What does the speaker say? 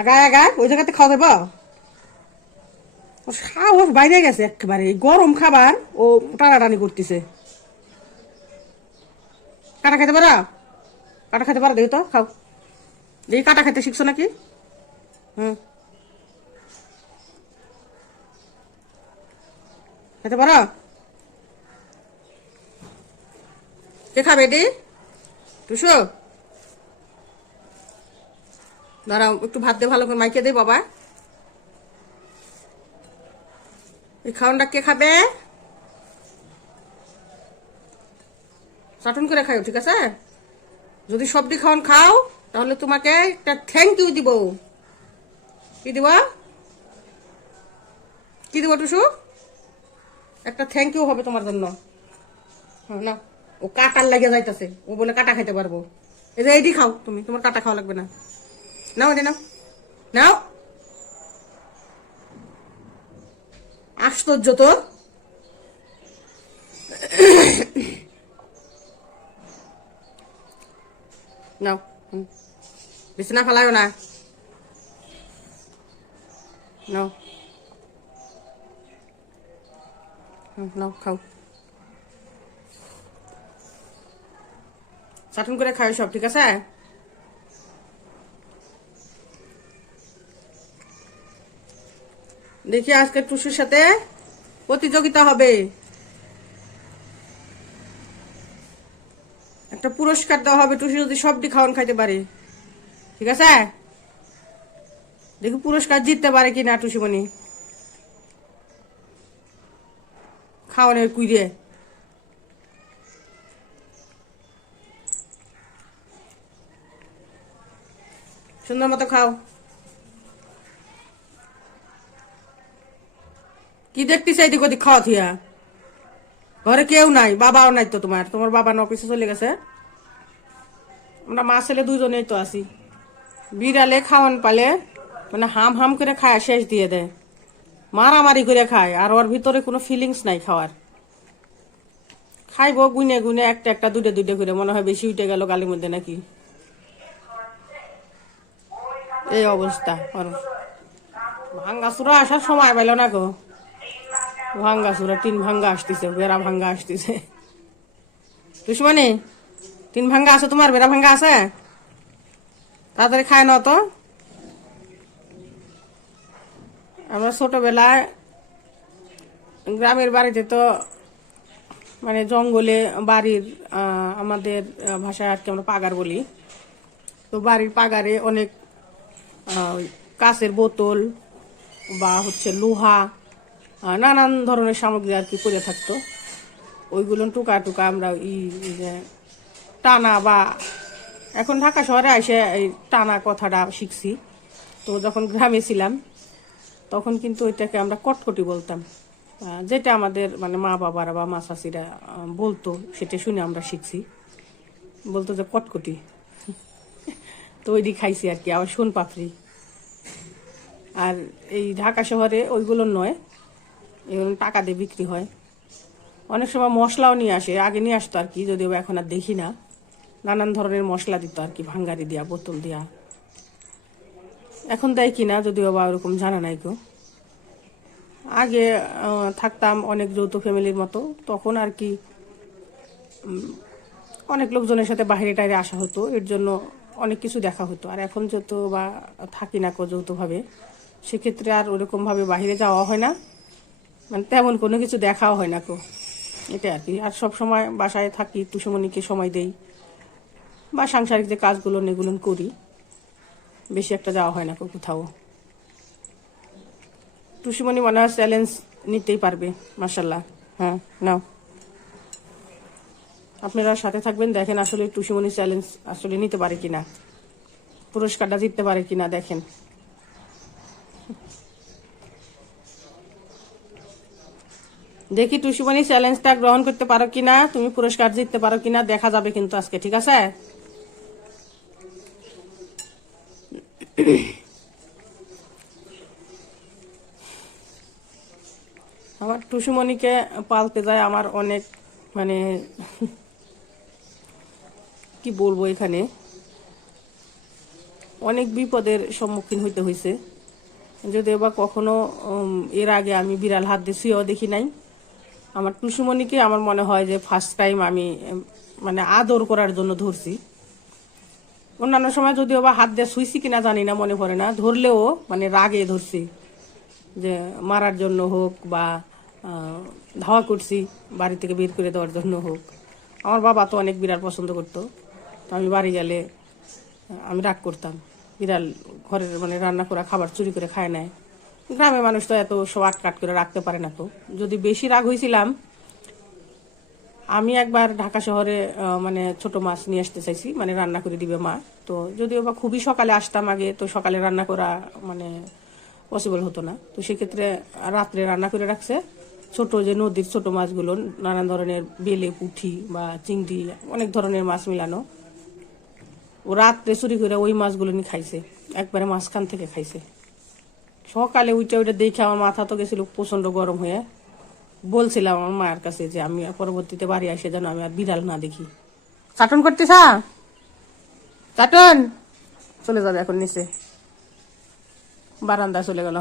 আগায় আগায় ওই জায়গাতে খাওয়া দেবো। সাহস বাইরে গেছে একেবারে, গরম খাবার ও টানাটানি করতেছে। কাটা খেতে পারো? কাটা খেতে পারো? দেখি তো, খাও দেখি, কাটা খেতে শিখছো নাকি? হুম, খেতে পারো? কে খাবে এটি? টুসু, দাঁড়াও একটু ভাত দিয়ে ভালো করে মাইকে দে বাবা। এই খাওয়ানটা কে খাবে? চাটন করে খাও, ঠিক আছে? যদি সবজি খাওয়ান খাও তাহলে তোমাকে একটা থ্যাংক ইউ দিব। কি দিব? কি দিব টুসু? একটা থ্যাংক ইউ হবে তোমার জন্য। না, ও কাটার লেগে যাইতেছে, ও বলে কাটা খাইতে পারবো। এই যে এইটি খাও তুমি, তোমার কাটা খাওয়া লাগবে না। নাও এটি নাও, নাও। আশ্চর্য তো। নাও, বিছানা ফেলাও না। নাও, নাও খাও। চাটন করে খাও সব, ঠিক আছে? দেখি আজকে টুসুর সাথে প্রতিযোগিতা হবে, একটা পুরস্কার দেওয়া হবে টুসু যদি সবটি খাওয়ান খাইতে পারে, ঠিক আছে? দেখি পুরস্কার জিততে পারে কিনা টুসুমণি খাওয়ানোর কুইরে। সুন্দর মতো খাও। কি দেখতেছে এদিক ওদিক খাওয়া থিয়া? ঘরে কেউ নাই, বাবাও নাই তো তোমার, তোমার বাবা অফিসে চলে গেছে। আমরা মা ছেলে দুজনেই তো আছি। বিড়ালে খাওয়ান পালে মানে হাম হাম করে খায়, শেষ দিয়ে দেয়, মারামারি করে খায়, আর ওর ভিতরে কোনো ফিলিংস নাই খাওয়ার। খাইব গুনে গুনে একটা একটা দুটে দুটে করে, মনে হয় বেশি উঠে গেল গালির মধ্যে নাকি। এই অবস্থা ওর। ভাঙ্গাচুরা আসার সময় পাইল না গো। ভাঙ্গাচুরা টিন ভাঙ্গা আসতেছে, বেড়া ভাঙ্গা আসতেছে। দুশ্মনী, টিন ভাঙ্গা আছে তোমার, বেড়া ভাঙ্গা আছে? তাড়াতাড়ি খায় না তো। আমরা ছোটবেলায় গ্রামের বাড়িতে তো মানে জঙ্গলে বাড়ির, আমাদের ভাষায় আর কি আমরা পাগার বলি, তো বাড়ির পাগারে অনেক কাঁচের বোতল বা হচ্ছে লোহা, নানান ধরনের সামগ্রী আর কি করে থাকতো। ওইগুলো টুকা টুকা আমরা যে টানা, বা এখন ঢাকা শহরে এসে এই টানা কথাটা শিখছি। তো যখন গ্রামে ছিলাম তখন কিন্তু ওইটাকে আমরা কটকটি বলতাম, যেটা আমাদের মানে মা বাবারা বা মা চাষিরা বলতো, সেটা শুনে আমরা শিখছি। বলতো যে কটকটি। তো ওইটি খাইছি আর কি, আবার সোন পাপড়ি। আর এই ঢাকা শহরে ওইগুলো নয়, এগুলো টাকা দিয়ে বিক্রি হয়। অনেক সময় মশলাও নিয়ে আসে, আগে নিয়ে আসতো আর কি, যদিও এখন আর দেখি না। নানান ধরনের মশলা দিত আর কি, ভাঙ্গারি দিয়া, বোতল দিয়া। এখন দেয় কিনা যদিও বা ওরকম জানা নাই কেউ। আগে থাকতাম অনেক যৌথ ফ্যামিলির মতো, তখন আর কি অনেক লোকজনের সাথে বাইরে টাইরে আসা হতো, এর জন্য অনেক কিছু দেখা হতো। আর এখন যত বা থাকি না কো যৌথভাবে, সেক্ষেত্রে আর ওরকমভাবে বাইরে যাওয়া হয় না, মানে তেমন কোনো কিছু দেখাও হয় না কো, এটা আর কি। আর সব সময় বাসায় থাকি, টুসুমণিকে সময় দেই, বা সাংসারিক যে কাজগুলো এগুলো করি, বেশি একটা যাওয়া হয় না কো কোথাও। টুসুমণি মনে হয় চ্যালেঞ্জ নিতেই পারবে, মাশাল্লাহ। হ্যাঁ, নাও, আপনারা সাথে থাকবেন, দেখেন আসলে টুসুমণি চ্যালেঞ্জ আসলে নিতে পারে কিনা, পুরস্কারটা জিততে পারে কিনা দেখেন। দেখি টুসুমণি চ্যালেঞ্জটা গ্রহণ করতে পারো কিনা, তুমি পুরস্কার জিততে পারো কিনা, দেখা যাবে কিন্তু আজকে, ঠিক আছে? আমার টুসুমণিকে পালতে যায় আমার অনেক মানে কি বলবো, এখানে অনেক বিপদের সম্মুখীন হইতে হয়েছে। যদিও বা কখনো এর আগে আমি বিড়াল হাত দিয়ে শুয়েও দেখি নাই। আমার টুসুমণিকে আমার মনে হয় যে ফার্স্ট টাইম আমি মানে আদর করার জন্য ধরছি। অন্যান্য সময় যদিও বা হাত দিয়ে শুইছি কিনা জানি না, মনে পড়ে না, ধরলেও মানে রাগে ধরছি, যে মারার জন্য হোক বা ধাওয়া করছি বাড়ি থেকে বের করে দেওয়ার জন্য হোক। আমার বাবা তো অনেক বিড়াল পছন্দ করতো, তো আমি বাড়ি গেলে আমি রাগ করতাম। বিড়াল ঘরের মানে রান্না করা খাবার চুরি করে খায় নেয়। গ্রামের মানুষ তো এত সব আটকাট করে রাখতে পারে না। তো যদি বেশি রাগ হয়েছিলাম, আমি একবার ঢাকা শহরে মানে ছোট মাছ নিয়ে আসতে চাইছি, মানে রান্না করে দিবে মা। তো যদিও বা খুবই সকালে আসতাম আগে, তো সকালে রান্না করা মানে পসিবল হতো না। তো সেক্ষেত্রে রাত্রে রান্না করে রাখছে ছোট যে নদীর ছোট মাছগুলো, নানান ধরনের বেলে, পুঁটি বা চিংড়ি, অনেক ধরনের মাছ মিলানো। ও রাত্রে চুরি করে ওই মাছগুলো নিয়ে খাইছে, একবারে মাঝখান থেকে খাইছে। সকালে ওইটা দেখে আমার মাথা তো গেছিল প্রচন্ড গরম হয়ে। বলছিলাম আমার মায়ের কাছে যে আমি পরবর্তীতে বাড়ি আসে যেন আমি আর বিড়াল না দেখি। চাটন করতেছ? চাটন চলে যাবে এখন নিচে, বারান্দা চলে গেল।